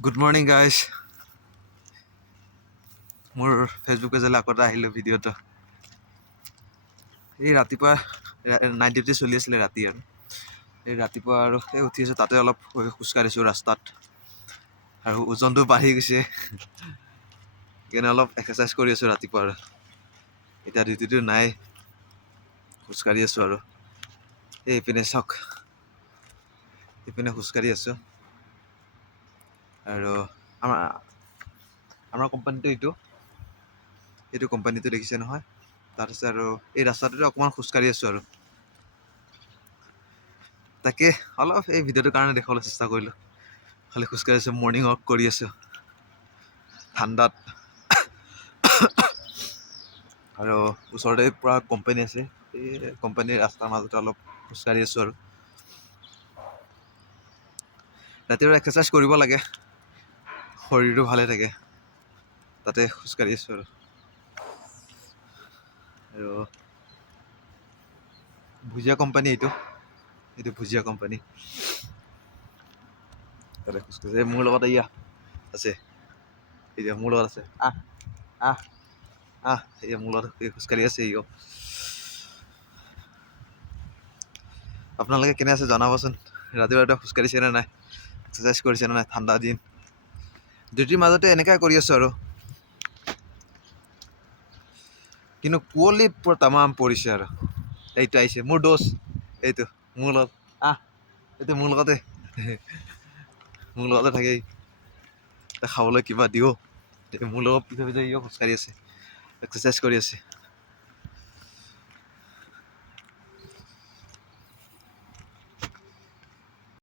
good morning guys মোৰ Facebook পেজলৈ আকৌ আহিলোঁ ভিডিঅ'টো এই ৰাতিপুৱা নাইট ডিউটি চলি আছিলে ৰাতি আৰু এই ৰাতিপুৱা আৰু এই উঠি আছোঁ তাতে অলপ খোজকাঢ়িছোঁ ৰাস্তাত আৰু ওজনটো বাঢ়ি গৈছে সেইকাৰণে অলপ এক্সাৰচাইজ কৰি আছোঁ ৰাতিপুৱা আৰু এতিয়া ডিউটিটো নাই খোজকাঢ়ি আছোঁ আৰু এইপিনে চাওক এইপিনে খোজকাঢ়ি আছোঁ আৰু আমাৰ কোম্পানীটো এইটো কোম্পানীটো দেখিছে নহয় তাত আছে আৰু এই ৰাস্তাটোতে অকণমান খোজকাঢ়ি আছোঁ আৰু তাকে অলপ এই ভিডিঅ'টোৰ কাৰণে দেখাবলৈ চেষ্টা কৰিলোঁ খালি খোজকাঢ়ি আছোঁ মৰ্ণিং ৱাক কৰি আছোঁ ঠাণ্ডাত আৰু ওচৰতে পূৰা কোম্পানী আছে এই কোম্পানীৰ ৰাস্তাৰ মাজতে অলপ খোজকাঢ়ি আছোঁ আৰু ৰাতিপুৱা এক্সাৰচাইজ কৰিব লাগে শৰীৰটো ভালে থাকে তাতে খোজকাঢ়ি আছোঁ আৰু ভুজিয়া কোম্পানী এইটো ভুজিয়া কোম্পানী তাতে খোজকাঢ়ি মোৰ লগত এয়া আছে এতিয়া মোৰ লগত আছে এয়া মোৰ লগত খোজকাঢ়ি আছে আপোনালোকে কেনে আছে জনাবচোন ৰাতিপুৱা খোজকাঢ়িছেনে নাই এক্সাৰচাইজ কৰিছেনে নাই ঠাণ্ডা দিন ডিউটিৰ মাজতে এনেকৈ কৰি আছোঁ আৰু কিন্তু কুঁৱলী পূৰা তামাম পৰিছে আৰু এইটো আহিছে মোৰ দোষ এইটো মোৰ লগত এইটো মোৰ লগতে থাকেই খাবলৈ কিবা দিওঁ মোৰ লগত পিছে খোজকাঢ়ি আছে এক্সাৰচাইজ কৰি আছে